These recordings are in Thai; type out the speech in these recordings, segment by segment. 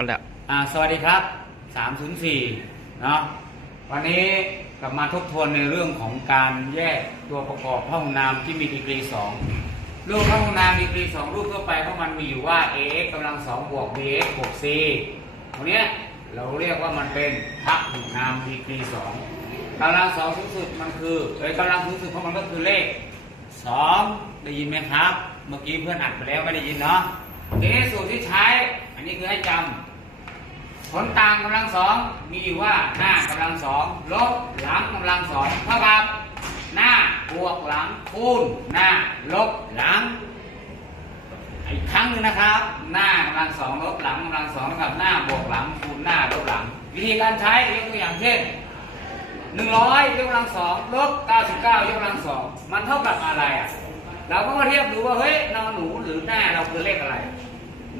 ก็แล้วอ่าสวัสดีครับ 304เนาะวันนี้กลับมาทบทวนในเรื่องของการแยกตัวประกอบพหุนามที่มีดีกรี 2 รูปพหุนามดีกรี 2 รูปทั่วไปของมันมีอยู่ว่า ax กำลัง2บวก bx บวก c ตรงนี้เราเรียกว่ามันเป็นพหุนามดีกรี 2กำลังสองสูงสุดมันคือเอ้ยกำลังสูงสุดของมันก็คือเลข 2 ได้ยินไหมครับ เมื่อกี้เพื่อนอัดไปแล้วไม่ได้ยินเนาะทีนี้สูตรที่ใช้ อันนี้คือให้จำ ผลต่างกำลังสองมีอยู่ว่าหน้ากำลังสองลบหลังกำลังสองเท่ากับหน้าบวกหลังคูณหน้าลบหลังอีกครั้งหนึงนะครับ หน้ากำลังสองลบหลังกำลังสองเท่ากับหน้าบวกหลังคูณหน้าลบหลัง วิธีการใช้ยกตัวอย่างเช่นหนึ่งร้อยยกกำลังสองลบเก้าสิบเก้ายกกำลังสองมันเท่ากับอะไรอะเราก็มาเทียบดูว่าเฮ้ยนอนหนูหรือหน้าเราคือเลขอะไร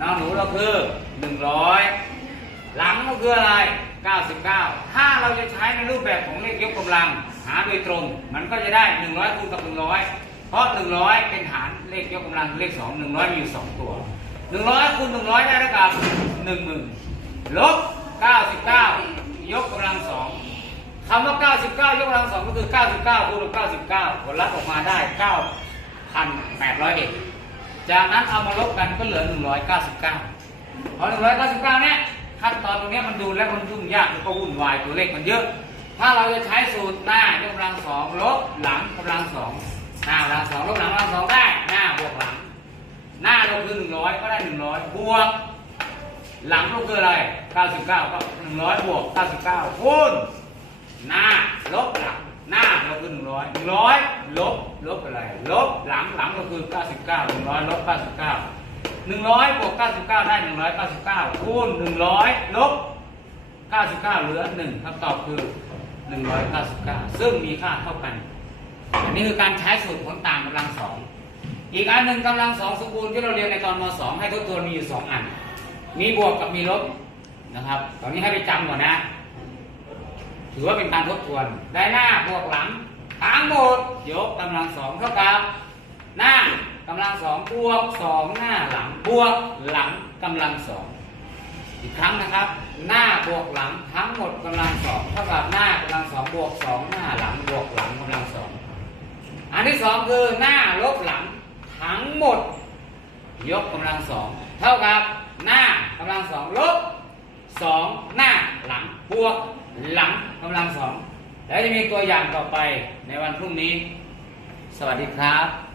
นอนหนูเราคือหนึ่งร้อย หลังก็คืออะไร 99 ถ้าเราจะใช้ในรูปแบบของเลขยกกำลัง หาโดยตรง มันก็จะได้ 100คูณกับ 100 เพราะ 100 เป็นฐานเลขยกกำลังเลข 2 100 มีอยู่ 2 ตัว 100คูณ100 ได้เท่ากับ10,000ลบ 99 ยกกำลัง 2คำว่า 99 ยกกำลัง 2 ก็คือ 99คูณกับ99 ผลลัพธ์ออกมาได้ 9,801จากนั้นเอามาลบกันก็เหลือ 199 พอ 199 เนี่ย ขั้นตอนตรงนี้มันดูแล้วมันยุ่งยากแล้วก็วุ่นวายตัวเลขมันเยอะ ถ้าเราจะใช้สูตรหน้ายกกำลังสองลบหลังกำลังสองหน้ากำลังสองลบหลังกำลังสองได้หน้าบวกหลัง หน้าเราคือ100ก็ได้100บวก หลังเราคืออะไร99ก็100บวก99คูณหน้าลบหลังหน้าเราคือ100 100ลบลบอะไรลบหลังหลังก็คือ99 100ลบ99 100บวก99 ได้ 199คูณ100ลบ99 เหลือ1คำตอบคือ 199 ซึ่งมีค่าเท่ากัน อันนี้คือการใช้สูตรผลต่างกำลังสอง อีกอันหนึ่งกำลังสองสมบูรณ์ที่เราเรียนในตอนม .2 ให้ทบทวนมีอยู่สองอัน มีบวกกับมีลบนะครับ ตอนนี้ให้ไปจำก่อนนะ ถือว่าเป็นการทบทวน ได้หน้าบวกหลังทั้งหมดยกกำลังสองเท่ากับหน้า กำลังสองบวกสองหน้าหลังบวกหลังกำลังสองอีกครั้งนะครับ หน้าบวกหลังทั้งหมดกำลังสองเท่ากับหน้ากำลังสองบวกสองหน้าหลังบวกหลังกำลังสองอันที่สองคือหน้าลบหลังทั้งหมด ยกกำลังสองเท่ากับหน้ากำลังสองลบสองหน้าหลังบวกหลังกำลังสองแล้วจะมีตัวอย่างต่อไปในวันพรุ่งนี้ สวัสดีครับ